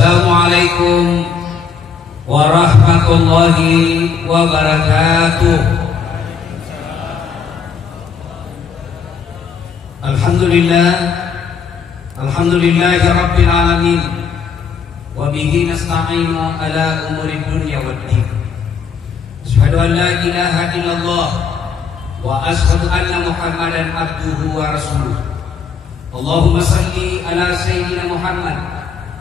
Assalamualaikum warahmatullahi wabarakatuh. Alhamdulillahi rabbil alamin. Wa bihi nasta'inu ala umuri dunya waddin. Asyhadu an la ilaha illallah wa asyhadu anna Muhammadan abduhu wa rasuluh. Allahumma salli ala sayyidina Muhammad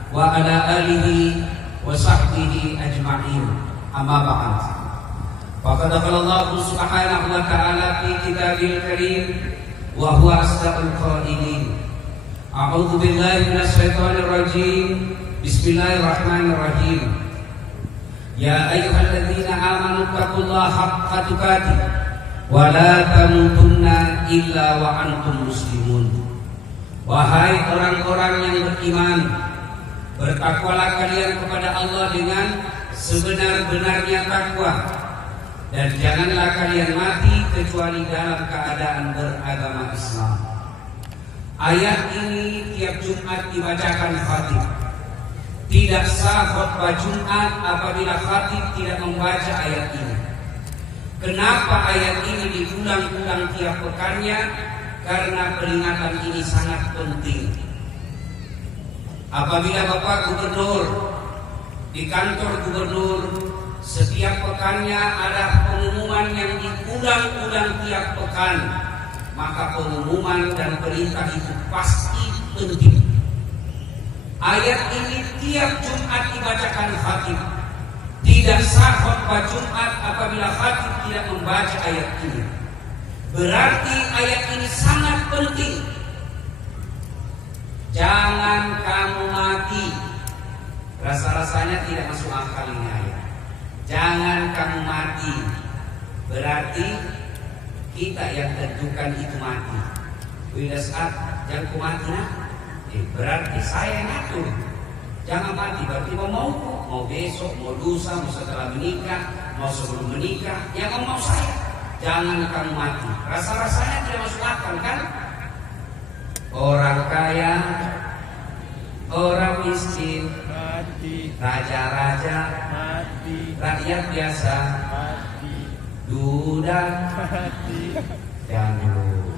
wa ala alihi wa sahbihi ajma'in. Amma ba'd. Faqad qala Allah subhanahu wa ta'ala fi kitabil karim wa huwa asdaqul qailin. A'udzu billahi minasy syaithanir rajim. Bismillahirrahmanirrahim. Ya ayyuhalladzina amanu taqullaha haqqa tuqatih wa la tamutunna illa wa antum muslimun. Wahai orang-orang yang beriman, bertakwalah kalian kepada Allah dengan sebenar-benarnya takwa, dan janganlah kalian mati kecuali dalam keadaan beragama Islam. Ayat ini tiap Jumat dibacakan khatib. Tidak sah khutbah Jumat apabila khatib tidak membaca ayat ini. Kenapa ayat ini diulang-ulang tiap pekannya? Karena peringatan ini sangat penting. Apabila Bapak Gubernur di kantor Gubernur setiap pekannya ada pengumuman yang diulang-ulang tiap pekan, maka pengumuman dan perintah itu pasti penting. Ayat ini tiap Jumat dibacakan khatib. Tidak sah khutbah Jumat apabila khatib tidak membaca ayat ini. Berarti ayat ini sangat penting. Jangan kamu mati. Rasa-rasanya tidak masuk akal ini ayat. Jangan kamu mati. Berarti kita yang tentukan itu mati. Bila saat jangan ku mati nah. Berarti saya yang ngatur. Jangan mati. Berarti mau besok, mau lusa, mau setelah menikah, mau sebelum menikah. Yang mau saya. Jangan kamu mati. Rasa-rasanya tidak masuk akal kan? Orang kaya, orang miskin, mati. Raja-raja, mati. Rakyat biasa, mati. Duda, mati. Jangan dulu.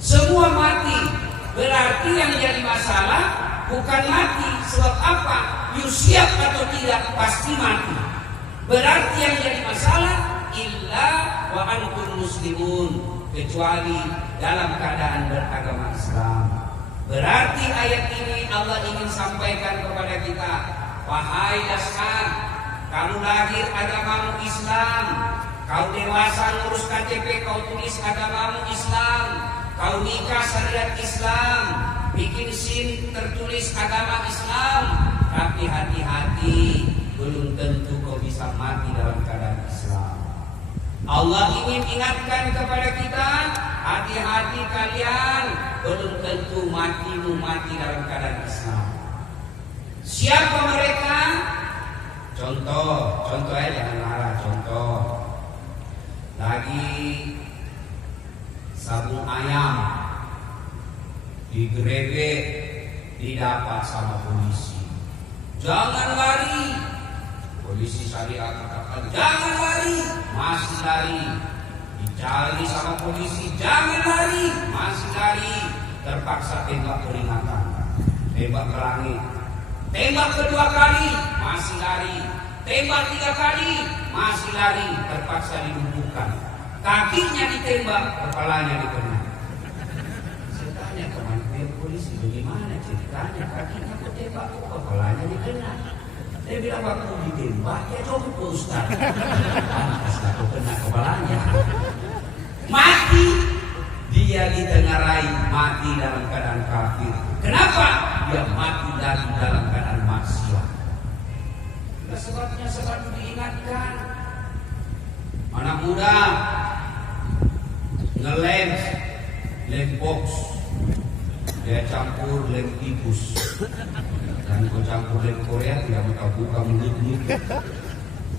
Semua mati. Berarti yang jadi masalah bukan mati. Sebab apa? You siap atau tidak pasti mati. Berarti yang jadi masalah illa wa antum muslimun, kecuali dalam keadaan beragama Islam. Berarti ayat ini Allah ingin sampaikan kepada kita, wahai dasar, kamu lahir agamamu Islam, kau dewasa ngurus KTP kau tulis agamamu Islam, kau nikah syariat Islam, bikin SIM tertulis agama Islam, tapi hati-hati, belum tentu kau bisa mati dalam keadaan Islam. Allah ingin ingatkan kepada kita, hati-hati kalian, belum tentu matimu mati dalam keadaan Islam. Siapa mereka? Contoh aja jangan marah. Contoh, lagi sabung ayam digerebek, didapat sama polisi. Jangan lari. Polisi syariat katakan jangan lari, masih lari. Dicari sama polisi, jangan lari, masih lari. Terpaksa tembak peringatan, tembak ke langit. Tembak kedua kali, masih lari. Tembak tiga kali, masih lari. Terpaksa dilumpuhkan. Kakinya ditembak, kepalanya dikena. Saya tanya teman polisi, bagaimana ceritanya? Kakinya ketembak, kepalanya dikena. Dia bilang waktu ditembak, ya coba Ustaz. Pantas aku kena kepalanya. Mati. Dia ditengarai mati dalam keadaan kafir. Kenapa? Dia mati lagi dalam keadaan maksiat. Nah, sebabnya selalu diingatkan. Anak muda ngelem box, dia campur lem tikus. Dan kau campur lem Korea tidak mau buka mulut-mulut.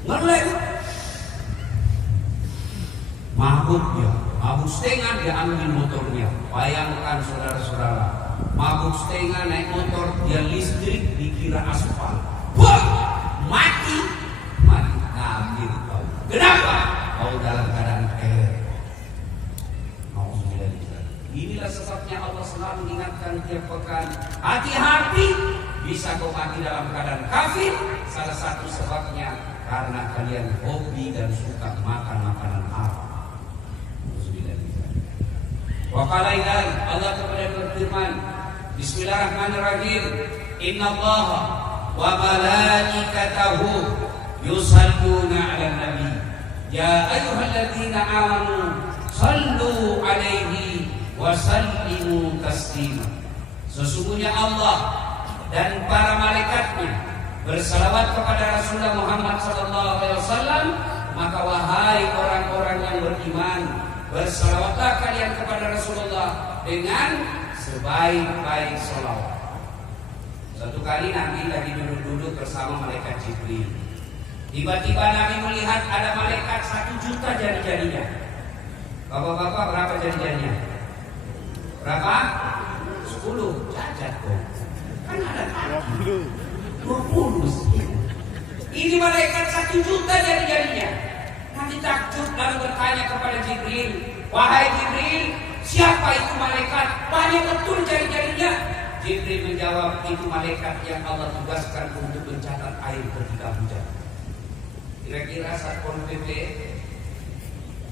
Ngelem. Mabuk dia, mabuk setengah dia ambil motornya. Bayangkan saudara-saudara, mabuk setengah naik motor, dia listrik di dikira aspal. Wah, mati kafir kau. Kenapa? Kau dalam keadaan kafir. Inilah sebabnya Allah selalu ingatkan tiap pekan, hati-hati, bisa kau mati dalam keadaan kafir. Salah satu sebabnya karena kalian hobi dan suka makan makanan haram. Wa qala Allah kepada berfirman, Bismillahirrahmanirrahim, Innallaha wa malaikatahu yusalluna 'alan nabi ya ayyuhalladzina amanu sallu 'alaihi wa sallimu taslima. Sesungguhnya Allah dan para malaikatnya bersalawat kepada Rasulullah Muhammad SAW. Maka wahai orang-orang yang beriman, bersalawatlah kalian kepada Rasulullah dengan sebaik-baik salawat. Suatu kali Nabi lagi duduk-duduk bersama malaikat Jibril. Tiba-tiba Nabi melihat ada malaikat 1 juta jari-jarinya. Bapak-bapak, berapa jari-jarinya? Berapa? 10. Cacat kok. Kan ada kaki 20. Ini malaikat 1 juta jari-jarinya. Nabi takjub lalu bertanya kepada Jibril, wahai Jibril, siapa itu malaikat? Banyak betul jari-jarinya. Jibril menjawab, itu malaikat yang Allah tugaskan untuk mencatat air ketika hujan. Kira-kira Satpol PP,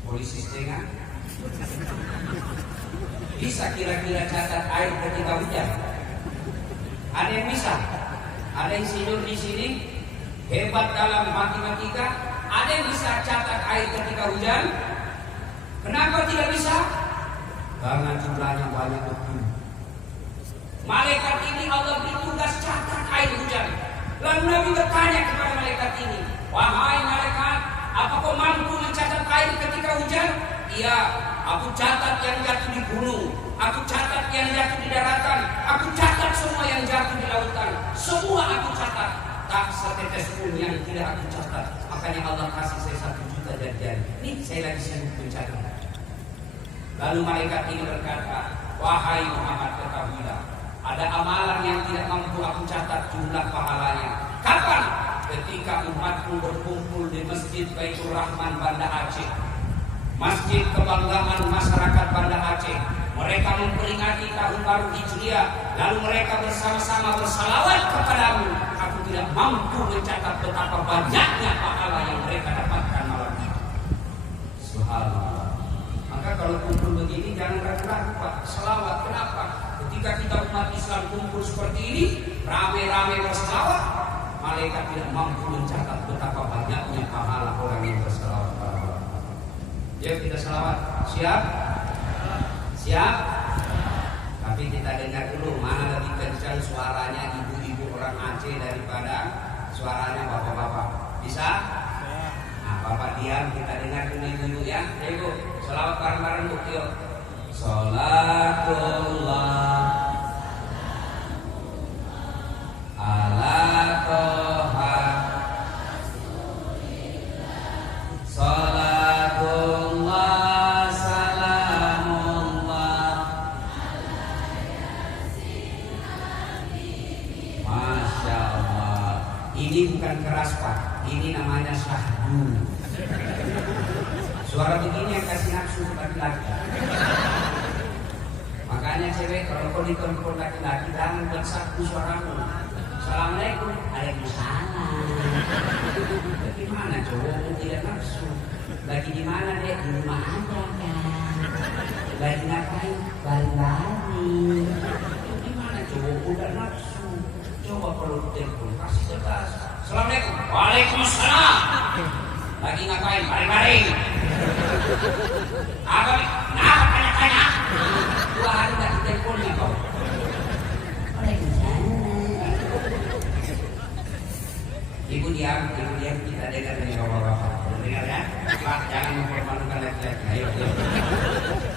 polisi setengah, bisa kira-kira catat air ketika hujan? Ada yang bisa? Ada yang insinyur di sini hebat dalam matematika? Ada yang bisa catat air ketika hujan? Kenapa tidak bisa? Karena jumlahnya banyak betul. Malaikat ini Allah beri tugas catat air hujan. Lalu Nabi bertanya kepada malaikat ini, wahai malaikat, apa kau mampu mencatat air ketika hujan? Iya, aku catat yang jatuh di gunung, aku catat yang jatuh di daratan, aku catat semua yang jatuh di lautan. Semua aku catat, tak setetes pun yang tidak aku catat. Makanya Allah kasih saya 1 juta jari-jari. Ini saya lagi sibuk mencatat. Lalu malaikat ini berkata, wahai Muhammad, ketahuilah, ada amalan yang tidak mampu aku catat jumlah pahalanya. Kapan? Ketika umatku berkumpul di Masjid Baitur Rahman Banda Aceh, masjid kebanggaan masyarakat Banda Aceh. Mereka memperingati tahun baru Hijriah, lalu mereka bersama-sama bersalawat kepadamu. Aku tidak mampu mencatat betapa banyaknya pahala yang mereka dapatkan malam itu. Subhanallah. Maka kalau kumpul begini jangan ragu-ragu Pak, selawat. Kenapa? Ketika kita umat Islam kumpul seperti ini, rame-rame berselawat, malaikat tidak mampu mencatat betapa banyaknya pahala orang yang berselawat. Yuk kita selawat. Siap? Siap? Tapi kita dengar dulu mana lebih kencang suaranya ibu-ibu orang Aceh daripada suaranya bapak-bapak. Bisa? Nah, bapak diam, kita dengar dulu ibu ya. Ibu, selawat bareng-bareng Bu. Yuk. Salatullah ala toha salatullah salamullah. Masya Allah. Ini bukan keras Pak, ini namanya syahdu. Suara begini yang kasih nafsu laki-laki. Makanya cewek kalau kau ditelepon laki-laki jangan buat satu suaramu. Assalamualaikum, waalaikumsalam. Bagaimana cowokmu tidak nafsu? Lagi di mana deh? Di rumah aja kan. Lagi ngapain? Lari-lari. Gimana cowokmu tidak nafsu? Coba kalau ditelepon kasih tegas. Assalamualaikum, waalaikumsalam. Lagi ngapain? Baring-baring. Apa nih? Nah, tanya-tanya. 2 hari gak diteleponnya kau. Ibu diam, kita dengar dari bapak-bapak. Dengar ya? Pak, jangan mempermalukan laki-laki. Ayo.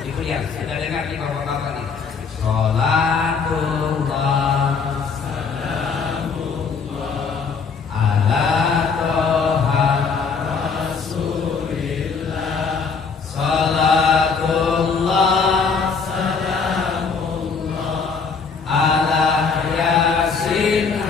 Ibu diam, kita dengar nih bapak-bapak nih. Salatullah salamullah ala toha rasulillah. Salatullah salamullah ala yasin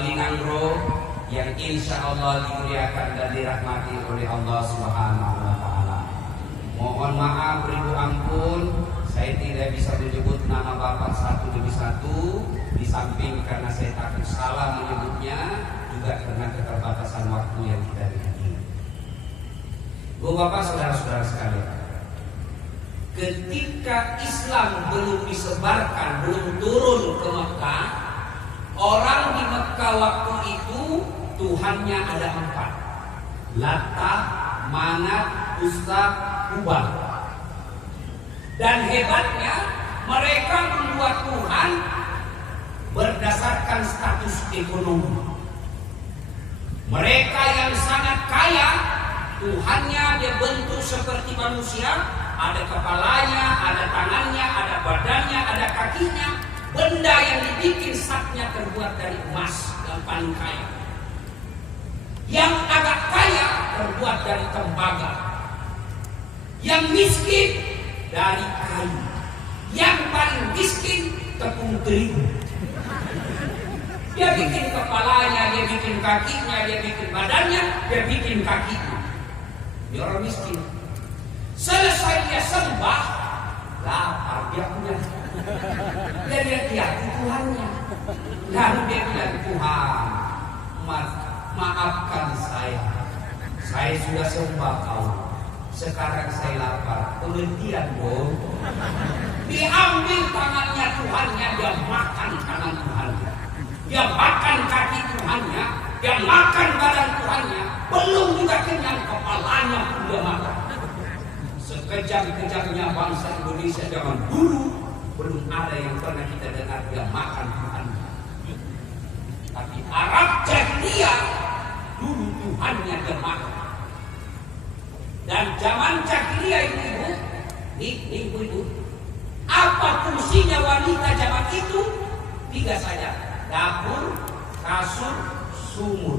Walingangro yang insya Allah dimuliakan dan dirahmati oleh Allah Subhanahu wa Ta'ala. Mohon maaf, beribu ampun, saya tidak bisa menyebut nama Bapak satu demi satu, di samping karena saya takut salah menyebutnya, juga karena keterbatasan waktu yang kita miliki. Bu Bapak, saudara-saudara sekalian, ketika Islam belum disebarkan, belum turun ke Mekah, orang di Mekah waktu itu Tuhannya ada 4: Lata, Manat, Uzza, Hubal. Dan hebatnya mereka membuat Tuhan berdasarkan status ekonomi. Mereka yang sangat kaya, Tuhannya dia bentuk seperti manusia, ada kepalanya, ada tangannya, ada badannya, ada kakinya. Benda yang dibikin satnya terbuat dari emas yang paling kaya. Yang agak kaya terbuat dari tembaga. Yang miskin dari kayu. Yang paling miskin tepung terigu. Dia bikin kepalanya, dia bikin kakinya, dia bikin badannya, dia bikin kakinya. Dia orang miskin. Selesai dia sembah, lapar dia punya. Dia lihat Tuhannya. Lalu dia bilang, Tuhan, maafkan saya. Saya sudah sembah kau. Sekarang saya lapar. Pengertian dong. Diambil tangannya Tuhannya, dia makan tangan Tuhannya. Dia makan kaki Tuhannya, dia makan badan Tuhannya. Belum juga kenyang, kepalanya pun dia makan. Sekejap-kejapnya bangsa Indonesia zaman dulu belum ada yang pernah kita dengar dia makan Tuhannya. Tapi Arab jahiliyah dulu Tuhannya dia makan. Dan zaman jahiliyah ibu-ibu, apa fungsinya wanita zaman itu? 3 saja: dapur, kasur, sumur.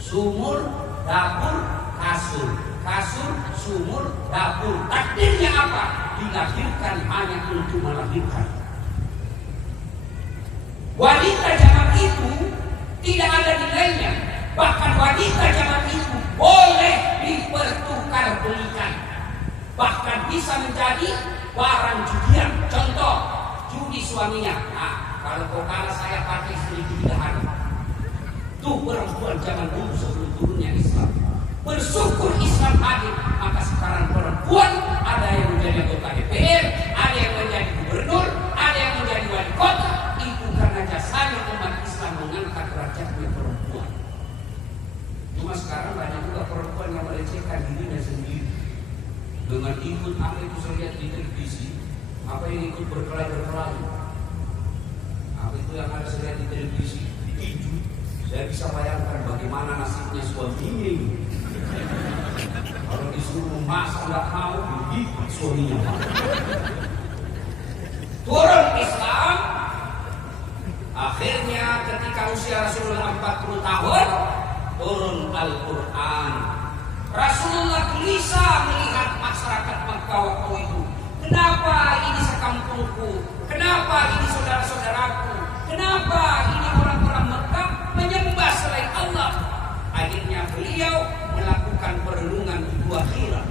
Sumur, dapur, kasur. Kasur, sumur, dapur. Takdirnya apa? Dilahirkan hanya untuk melahirkan. Wanita zaman itu tidak ada nilainya. Bahkan wanita zaman itu boleh dipertukar-belikan. Bahkan bisa menjadi barang judian. Contoh, judi suaminya. Nah, kalau kau kalah saya pakai 1.000 hari. Tuh perempuan zaman dulu sebelum turunnya Islam. Bersyukur Islam hadir, maka sekarang perempuan ada yang menjadi anggota DPR, ada yang menjadi gubernur, ada yang menjadi wali kota. Itu karena jasanya umat Islam mengangkat derajatnya perempuan. Cuma sekarang banyak juga perempuan yang melecehkan dirinya sendiri dengan ikut apa itu saya lihat di televisi, apa yang ikut berkelahi. Apa itu yang ada saya lihat di televisi, ditinju. Saya bisa bayangkan bagaimana nasibnya suaminya ini. Kalau disuruh masak nggak mau, begitu suaminya. Turun Islam, akhirnya ketika usia Rasulullah 40 tahun, turun Al-Quran. Rasulullah gelisah melihat masyarakat Makkah waktu itu. Kenapa ini sekampungku? Kenapa ini saudara-saudaraku? Kenapa ini orang-orang Makkah menyembah selain Allah? Akhirnya beliau melakukan perenungan di 2 khilaf.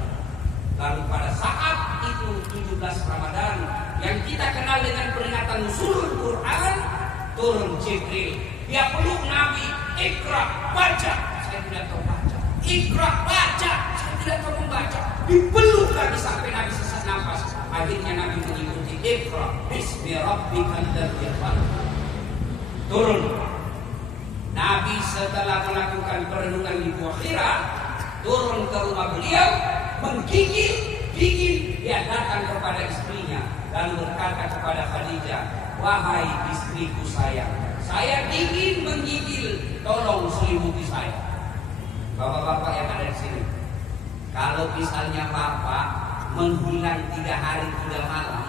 Lalu pada saat itu 17 Ramadan yang kita kenal dengan peringatan nuzulul Quran, turun Jibril. Dia peluk Nabi, Iqra, baca. Saya tidak tahu baca. Iqra, baca. Saya tidak tahu membaca. Dipeluk lagi sampai Nabi sesak nafas. Akhirnya Nabi mengikuti Iqra, bismi rabbikal ladzi khalaq. Turun. Nabi setelah melakukan perenungan di Gua Hira, turun ke rumah beliau, menggigil, dia datang kepada istrinya dan berkata kepada Khadijah, wahai istriku sayang, saya ingin menggigil, tolong selimuti saya. Bapak-bapak yang ada di sini, kalau misalnya bapak menghilang 3 hari 3 malam,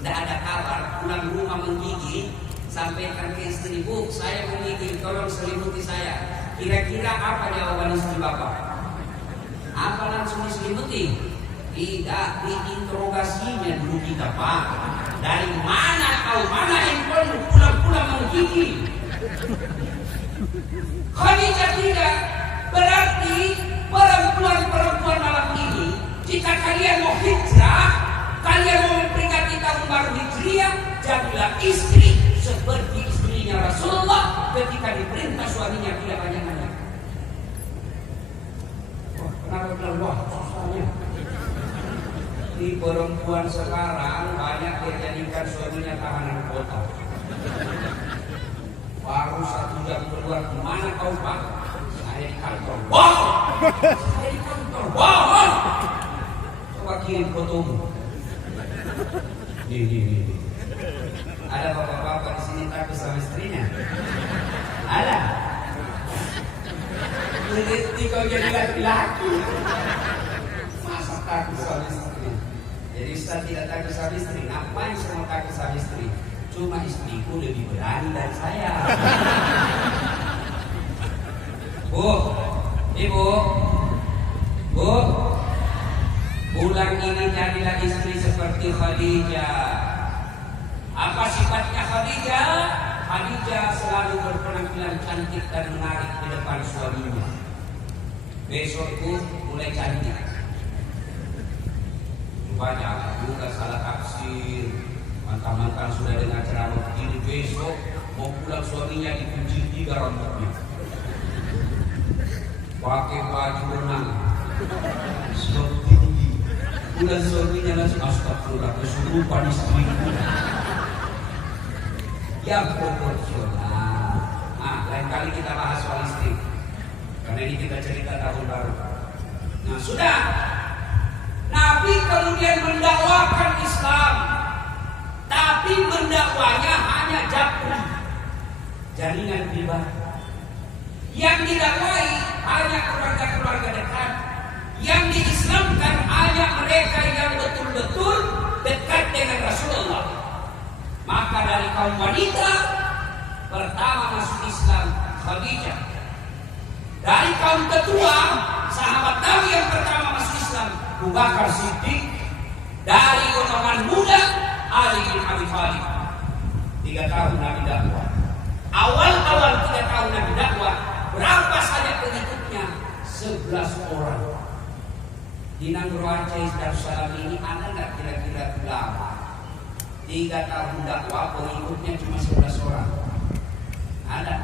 tidak ada kabar, pulang rumah menggigil, sampaikan ke istri, Bu, saya menggigil, tolong selimuti saya. Kira-kira apa jawaban istri bapak? Apa langsung diselimuti? Tidak, diinterogasinya dulu kita, Pak. Dari mana kau, mana handphone pulang-pulang menggigil? Khadijah tidak. Berarti perempuan-perempuan malam ini, jika kalian mau hijrah, kalian mau memperingati tahun baru Hijriah, jadilah istri seperti istrinya Rasulullah ketika diperintah suaminya tidak banyak-banyak. Kenapa bilang wah susahnya? Di perempuan sekarang banyak yang jadikan suaminya tahanan kota. Baru 1 jam keluar, kemana kau Pak? Saya di kantor. Wow! Saya di kantor. Wow! Coba kirim fotomu. Nih. Ada bapak-bapak di sini takut sama istrinya? Ada. Berarti kau jadi laki-laki. Masa takut sama istri? Jadi Ustaz tidak takut sama istri. Ngapain semua takut sama istri? Cuma istriku lebih berani dari saya. Bu, Ibu, Bu, bulan ini jadilah istri seperti Khadijah. Apa sifatnya Khadijah? Khadijah selalu berpenampilan cantik dan menarik di depan suaminya. Besokku mulai cantik. Banyak juga salah tafsir. Mantan-mantan sudah dengar ceramah begini, besok mau pulang suaminya dikunci 3 rambutnya. Pakai baju renang, slop tinggi. Pulang suaminya langsung astagfirullah, kesurupan istriku. Yang proporsional. Lain kali kita bahas soal istri. Karena ini kita cerita tahun baru. Nah sudah, Nabi kemudian mendakwakan Islam. Tapi mendakwanya hanya japri, jaringan pribadi. Yang didakwai hanya keluarga-keluarga dekat. Yang diislamkan hanya mereka yang betul-betul dekat dengan Rasulullah. Maka dari kaum wanita, pertama masuk Islam Khadijah. Dari kaum tetua, sahabat Nabi yang pertama masuk Islam Abu Bakar Siddiq. Dari golongan muda, Ali bin Abi Thalib. 3 tahun Nabi dakwah. Awal-awal 3 tahun Nabi dakwah, berapa saja pengikutnya? 11 orang. Di Nangro Aceh Darussalam ini ada nggak kira-kira ulama? 3 tahun dakwah pengikutnya cuma 11 orang. Ada.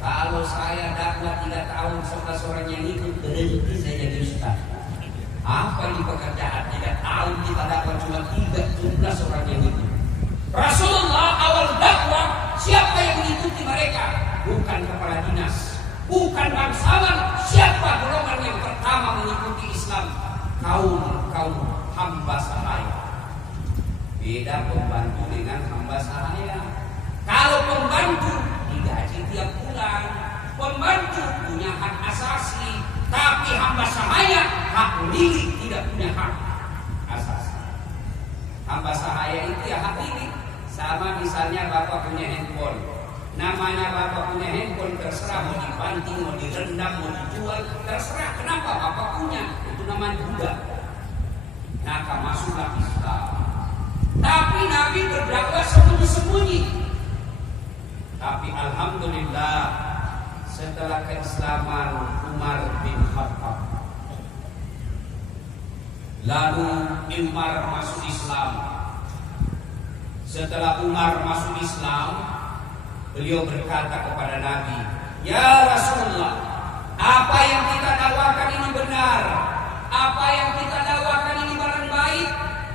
Kalau saya dakwah 3 tahun 11 orang yang ikut, berhenti saya jadi ustaz. Apa ini pekerjaan 3 tahun kita dakwah cuma 13 orang yang ikut. Rasulullah awal dakwah, siapa yang mengikuti mereka? Bukan kepala dinas, bukan bangsawan. Siapa golongan yang pertama mengikuti Islam? Kaum hamba sahaya. Beda pembantu dengan hamba sahaya. Kalau pembantu digaji tiap bulan, pembantu punya hak asasi. Tapi hamba sahaya hak milik, tidak punya hak asasi. Hamba sahaya itu ya hak milik. Sama misalnya bapak punya handphone. Namanya bapak punya handphone, terserah mau dibanting, mau direndam, mau dijual, terserah. Kenapa bapak punya? Itu namanya budak. Maka masuklah Islam. Tapi Nabi berdakwah sembunyi-sembunyi. Tapi alhamdulillah, setelah keislaman Umar bin Khattab, lalu Umar masuk Islam. Setelah Umar masuk Islam, beliau berkata kepada Nabi, "Ya Rasulullah, apa yang kita dakwakan ini benar, apa yang kita dakwakan ini barang baik.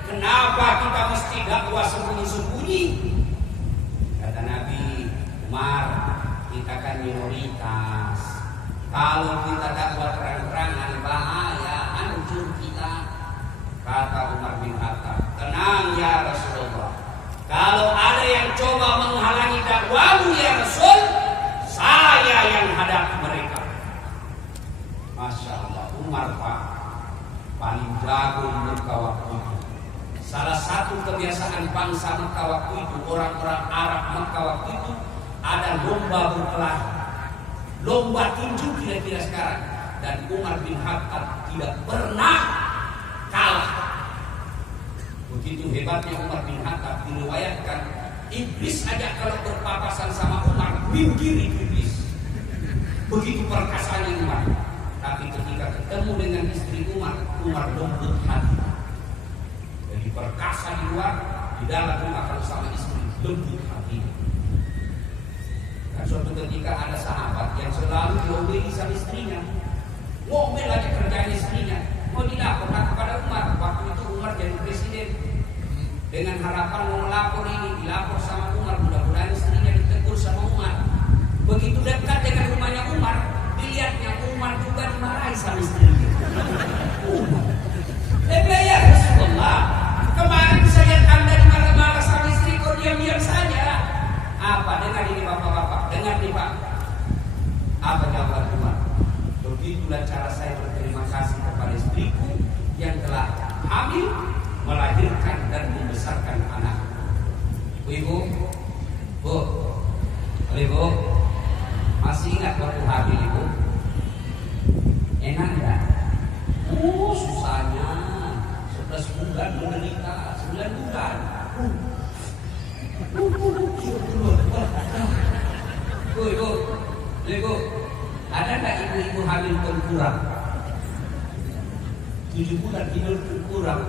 Kenapa kita mesti dakwah sembunyi-sembunyi?" Kata Nabi, "Umar, kita kan minoritas. Kalau kita dakwah terang-terangan bahaya, hancur kita." Kata Umar bin Khattab, "Tenang ya Rasulullah. Kalau ada yang coba menghalangi dakwahmu ya Rasul, saya yang hadapi mereka." Masya Allah, Umar Pak paling jago di Mekah waktu itu. Salah satu kebiasaan bangsa Mekah waktu itu, orang-orang Arab Mekah waktu itu, ada lomba berkelahi, lomba tinju kira-kira sekarang. Dan Umar bin Khattab tidak pernah kalah. Begitu hebatnya Umar bin Khattab, diriwayatkan iblis aja kalau berpapasan sama Umar, minggir iblis. Begitu perkasanya Umar. Tapi ketika ketemu dengan istri Umar, Umar lembut hati. Jadi perkasa di luar, di dalam rumah kalau sama istri lembut hati. Dan suatu ketika ada sahabat yang selalu diomeli sama istrinya, ngomel aja kerjaan istrinya, mau dilaporkan kepada Umar. Waktu itu Umar jadi presiden, dengan harapan mau melapor ini, dilapor sama Umar, mudah-mudahan istrinya ditegur sama Umar. Begitu dekat dengan rumahnya Umar, dilihatnya Umar juga dimarahi sama istrinya. Ya Rasulullah, kemarin saya lihat Anda dimarah-marah sama istri, kok diam-diam saja? Apa? Dengar ini bapak-bapak, dengar nih Pak. Apa jawaban Umar? Begitulah cara saya berterima kasih kepada istriku yang telah hamil, melahirkan dan membesarkan anak. Ibu, Ibu, masih ingat waktu hamil Ibu? Enak enggak? Susahnya 11 bulan menderita, 9 bulan. Ibu, ada enggak ibu-ibu hamil kurang? 7 bulan tidur kurang,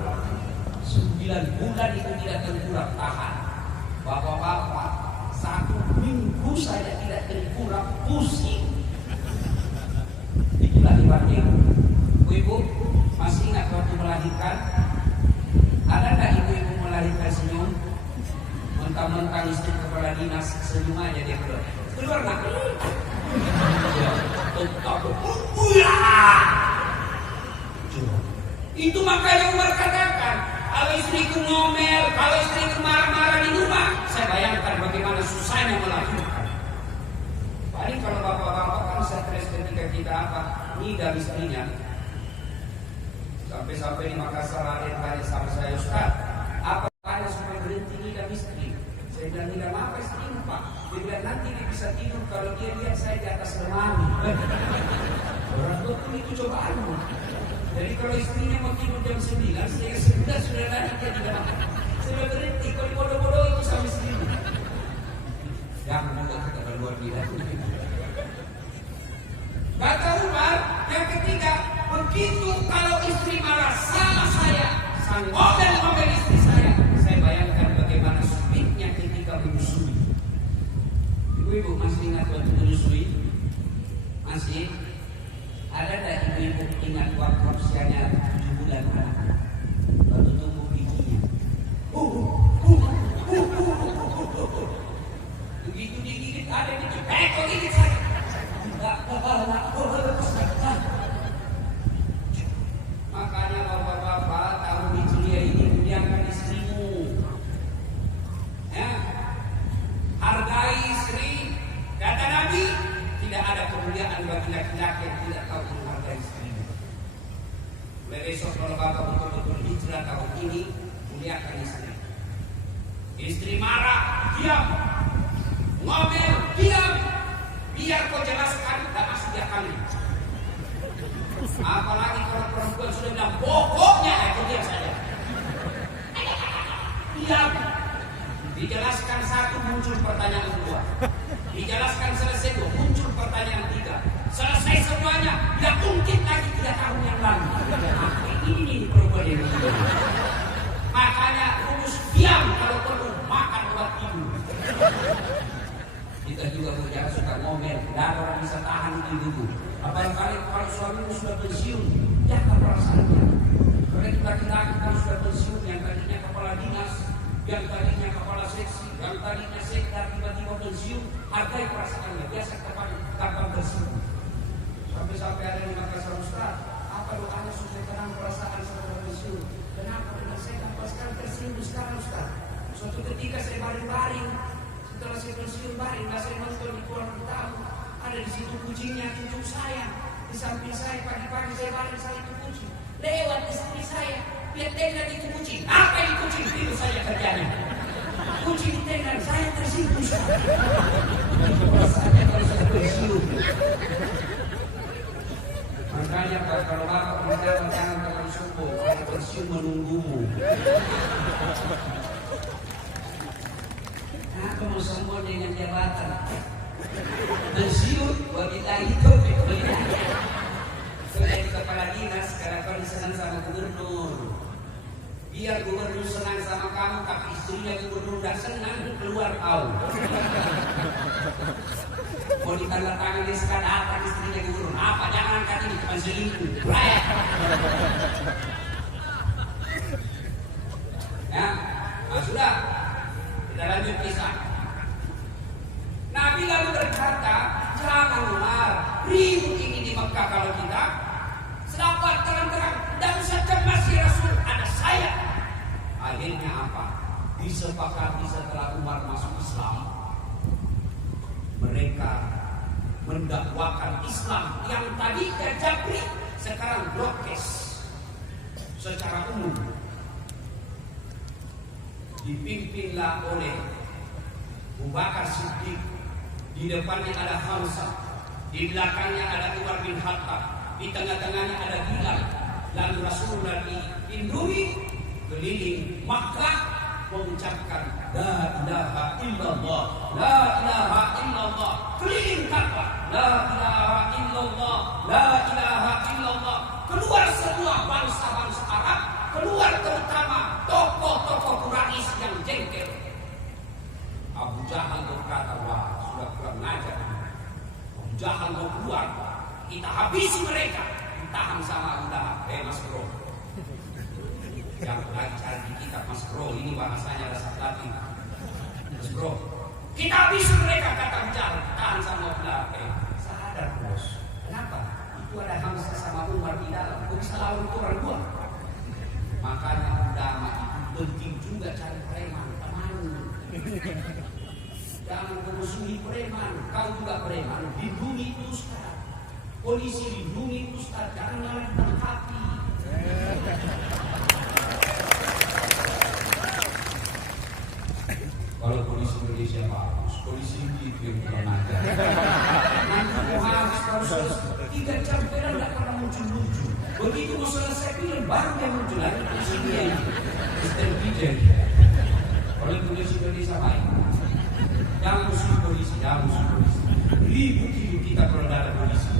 9 bulan itu tidak terkurang, tahan. Bapak-bapak, 1 minggu saya tidak terkurang, pusing. Itulah hebatnya. Ibu, masih ingat waktu melahirkan? Ada nggak ibu-ibu melahirkan senyum? Mentang-mentang istri kepala dinas senyum aja dia keluar nak. Itu makanya Umar katakan, kalau istriku ngomel, kalau istriku marah-marah di rumah, saya bayangkan bagaimana susahnya melahirkan. Paling kalau bapak-bapak kan stres ketika kita apa, ngidam istrinya. Sampai-sampai di Makassar ada yang tanya sama saya, Ustaz, apa tanya supaya berhenti ngidam istri? Saya bilang, ngidam apa istrimu Pak? Dia bilang, nanti dia bisa tidur kalau dia lihat saya di atas lemari. Orang betul itu cobaanmu. Jadi kalau istrinya mau tidur jam 9, saya 9 sudah lari dia tidak makan. Sudah berhenti, kalau bodoh-bodoh itu sama istrinya. Jangan juga kita berluar bidah. Kata Umar, yang ketiga, begitu kalau istri marah sama saya, sang ngomel istri saya bayangkan bagaimana sulitnya ketika menyusui. Ibu-ibu masih ingat waktu menyusui? Masih? Ada tak ibu-ibu ingat waktu usianya 7 bulan anak? Waktu tumbuh giginya. Begitu digigit ada yang gigit. Kok gigit saya? Makanya bapak-bapak tahu di dunia ini muliakan istrimu. Ya. Hargai istri. Kata Nabi, tidak ada kemuliaan bagi laki-laki yang tidak tahu menghargai istrinya. Mulai besok kalau bapak betul-betul hijrah tahun ini, muliakan istri. Istri marah, diam. Ngomel, diam. Biar kau jelaskan, dan masuk dia kami. Apalagi kalau perempuan sudah bilang pokoknya, itu diam saja. Diam. Dijelaskan 1, muncul pertanyaan 2. Dijelaskan selesai 2, muncul pertanyaan 3. Selesai semuanya, tidak mungkin lagi 3 tahun yang lalu. Ini perempuan ini. Makanya rumus diam kalau perlu, makan obat tidur. Kita juga jangan suka ngomel, tidak ada orang bisa tahan itu dulu. Apalagi kalau suamimu sudah pensiun, jaga perasaannya. Karena itu laki-laki kalau sudah pensiun, yang tadinya kepala dinas, yang tadinya kepala seksi, yang tadinya sekda, tiba-tiba pensiun, hargai perasaannya. Biasa kapan pensiun. Sampai-sampai ada yang Makassar, Ustaz, apa doanya supaya tenang perasaan setelah pensiun? Kenapa? Karena saya tanpa sekali tersiun sekarang, Ustaz. Suatu ketika saya baring-baring, setelah saya pensiun baring, saya nonton di ruang tamu, ada di situ kucingnya, cucu saya, di samping saya pagi-pagi saya baring saya itu kucing, lewat istri saya, lihat tenda itu kucing, apa ini kucing? Itu saja kerjanya. Kucing di tenda, saya tersinggung. Rasanya kalau saya pensiun. Makanya kalau bapak mendapat jangan terlalu sombong, kalau pensiun menunggumu. Aku mau sombong dengan jabatan. Pensiun bagi kita itu Biar gubernur senang sama kamu, tapi istrinya gubernur tidak senang, keluar kau. Mau ditandatangani sekadar istrinya gubernur. Apa jangan angkat ini, cuma selingkuh. Ya, sudah. Kita lanjut kisah. Nabi lalu berkata, jangan Umar, ribut ini di Mekah kalau kita. Selamat terang-terang, tidak usah cemas ya Rasul, ada saya. Akhirnya apa? Disepakati setelah Umar masuk Islam, mereka mendakwakan Islam yang tadi Jabri, sekarang blokes secara umum. Dipimpinlah oleh Abu Bakar Siddiq, di depannya ada Hamzah, di belakangnya ada Umar bin Khattab, di tengah-tengahnya ada Bilal. Lalu Rasulullah dilindungi keliling Makkah mengucapkan la ilaha illallah, la ilaha illallah, keliling Ka'bah, la ilaha illallah, la ilaha illallah. Keluar semua bangsa-bangsa Arab, keluar terutama tokoh-tokoh Quraisy yang jengkel. Abu Jahal berkata, wah sudah kurang ajar. Abu Jahal mau keluar, kita habisi mereka. Ditahan sama Abu Jahal. Mas Bro, yang lagi cari di kitab Mas Bro, ini bahasanya ada Latin. Mas Bro, kita habisi mereka, kata Abu Jahal. Ditahan sama Abu Jahal. Sadar bos, kenapa? Itu ada Hamzah sama Umar di dalam. Kok bisa lawan itu orang dua? Makanya ulama itu penting juga cari preman, teman. Jangan memusuhi preman, kau juga preman. Lindungi itu Ustaz. Polisi lindungi itu Ustaz, jangan malah ditangkapi. Kalau polisi Indonesia bagus, polisi itu yang kurang ajar. Nanti mau habis proses 3 jam peran tidak pernah muncul-muncul. Begitu mau selesai film baru dia muncul lagi polisi dia ini. Mr. Pijen. Kalau polisi Indonesia baik. Jangan musuh polisi, jangan musuh polisi. Ribut hidup kita kalau tidak ada polisi.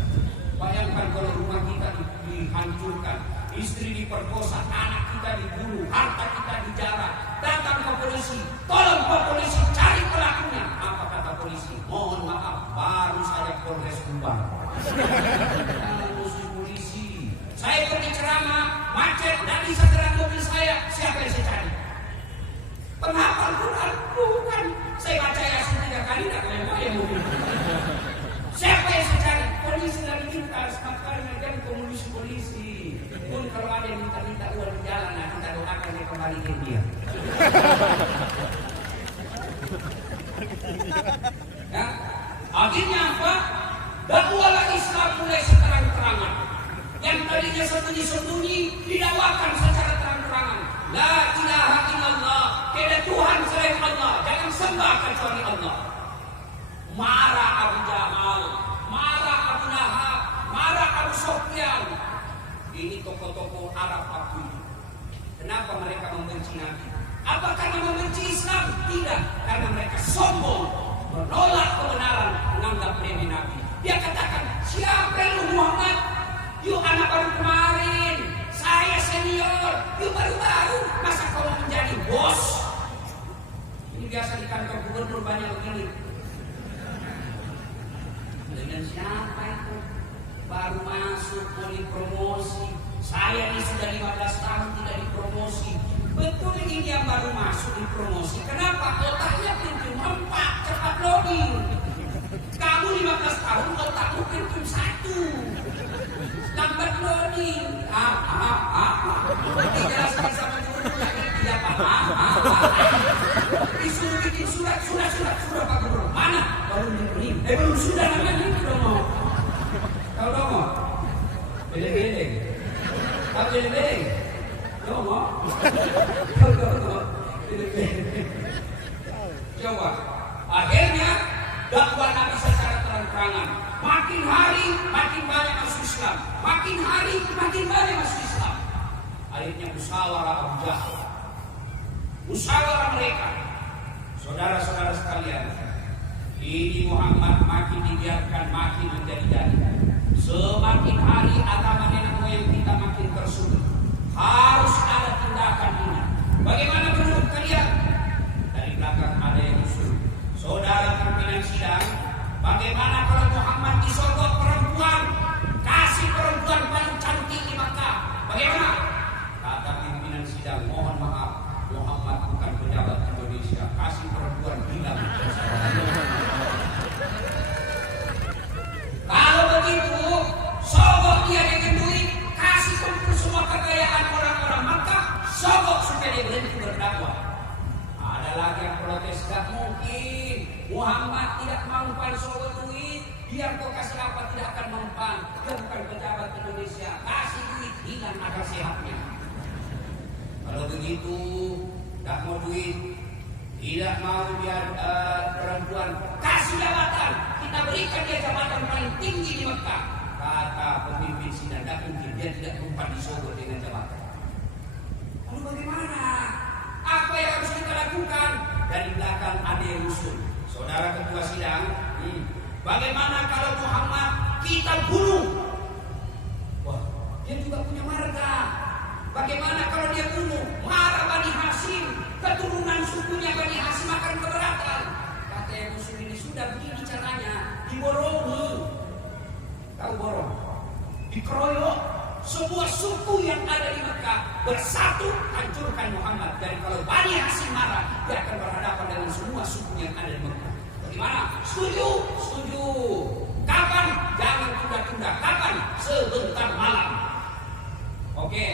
Bayangkan kalau rumah kita dihancurkan, istri diperkosa, anak kita dibunuh, harta kita dijarah. Datang ke polisi, tolong Pak polisi cari pelakunya. Apa kata polisi? Mohon maaf, baru saya Polres Tumbang. Jangan musuh polisi. Saya pergi ceramah, macet, dan bisa terang mobil saya. Siapa yang saya cari? Penghafal Quran? Bukan. Saya baca Yasin 3 kali, tidak kayak mobil. Siapa yang saya cari? Polisi dari lintas, makanya kan polisi. Pun kalau ada yang minta uang di jalan, nah kita doakan dia kembalikan dia. Ya, akhirnya apa? Dakwalah Islam mulai seterang-terangan. Yang tadinya sembunyi-sembunyi didakwakan secara terang-terangan. La ilaha illallah, tiada Tuhan selain Allah, jangan sembah kecuali Allah. Marah Abu Jahal, marah Abu Lahab, marah Abu Sufyan. Ini tokoh-tokoh Arab waktu itu. Kenapa mereka membenci Nabi? Apa karena membenci Islam? Tidak, karena mereka sombong, menolak kebenaran, menganggap remeh Nabi. Dia katakan, siapa lu Muhammad? Yuk anak baru kemarin, saya senior, yuk baru-baru, masa kau menjadi bos? Ini biasa di kantor gubernur banyak begini. Dengan siapa itu? Baru masuk, mau dipromosi. Saya ini sudah 15 tahun tidak dipromosi. Betul ini yang baru masuk dipromosi. Kenapa? Otaknya pintu 4, cepat loading. Kamu 15 tahun, otakmu pintu 1. Lambat loading. Dijelaskan sama gubernur lagi tidak paham. Disuruh bikin surat Pak Gubernur. Mana? Baru ini. Belum sudah namanya itu dong. Tahu dong? Beleng-beleng. Tahu beleng-beleng? Dong? Tahu dong? Beleng-beleng. Coba. Akhirnya dakwah Nabi secara terang-terangan. Makin hari makin banyak masuk Islam. Makin hari makin banyak masuk Islam. Akhirnya musyawarah Abu Jahal. Musyawarah mereka. Saudara-saudara sekalian, ini Muhammad makin dibiarkan makin menjadi-jadi. Semakin hari agama nenek moyang kita makin tersudut. Harus ada tindakan ini. mau duit, tidak mau dia perempuan, kasih jabatan, kita berikan dia jabatan paling tinggi di Mekah. Kata pemimpin Sinan, tidak mungkin dia tidak mempan di Sogor dengan jabatan. Lalu bagaimana? Apa yang harus kita lakukan? Dari belakang ada yang usul. Saudara ketua sidang, bagaimana kalau Muhammad kita bunuh? Wah, dia juga punya marga. Bagaimana kalau dia bunuh? Marah Bani Hashim, keturunan sukunya Bani Hashim akan keberatan. Kata yang usul ini, sudah begini caranya, diborongi. Tahu borong? Dikeroyok. Sebuah suku yang ada di Mekah bersatu hancurkan Muhammad. Dan kalau Bani Hashim marah, dia akan berhadapan dengan semua suku yang ada di Mekah. Bagaimana? Setuju? Setuju. Kapan? Jangan tunda-tunda. Kapan? Sebentar malam. Oke,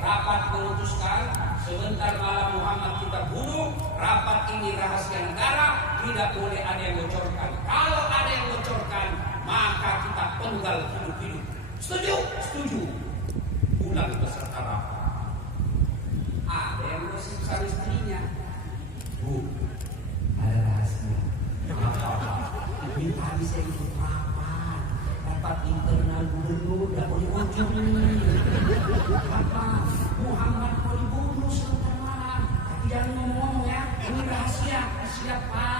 rapat memutuskan sebentar malam Muhammad kita bunuh. Rapat ini rahasia negara, tidak boleh ada yang bocorkan. Kalau ada yang bocorkan, maka kita penggal hidup-hidup. Setuju? Setuju. Pulang beserta rapat. Ada yang gosip sama istrinya. Bu, ada rahasia. Ini tadi saya ikut rapat internal gubernur, tidak boleh bocor nih. Apa? Muhammad mau dibunuh sebentar malam. Tapi jangan ngomong ya, ini rahasia. Siapa?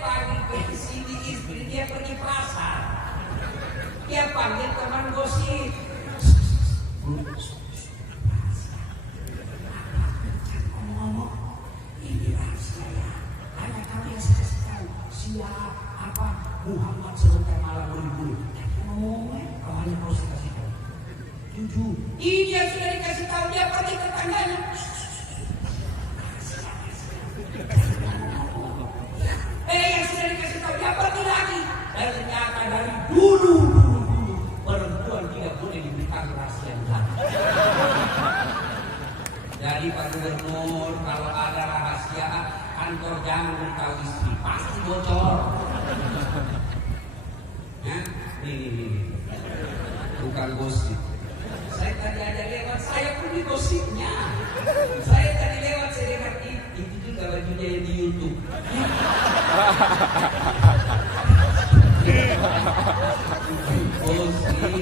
Pagi sini istri dia pergi pasar. Dia panggil teman gosip. Ngomong, ini rahasia ya. Hanya kau yang saya kasih tahu. Siap apa? Muhammad sebentar malam mau dibunuh. Ngomongnya, kau hanya kau saya kasih tahu. Jujur. Ini yang sudah dikasih tahu, dia pergi ke tetangganya. Yang sudah dikasih tahu, dia pergi lagi. Dan ternyata dari dulu perempuan tidak boleh diberitahu rahasia lagi. Jadi Pak Gubernur, kalau ada rahasia kantor jangan beritahu istri, pasti bocor. Nih, bukan gosip. Saya tadi ada lewat, saya pun di gosipnya. Saya tadi lewat, saya lihat itu juga bajunya yang di YouTube. Gosip,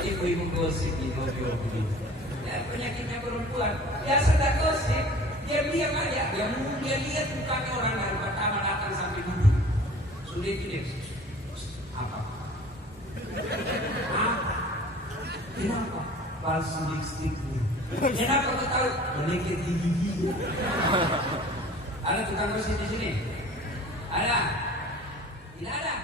ibu-ibu gosip di hobi-hobi. Ya, penyakitnya perempuan. Ya sudah gosip, diam-diam aja. Dia lihat mukanya orang dari pertama datang sampai duduk. Sudah gini. Apa? Kenapa? Palsu lipstick. Kenapa kau tahu? Melengket di gigi. Ada tukang gosip di sini? Ada? Tidak ada.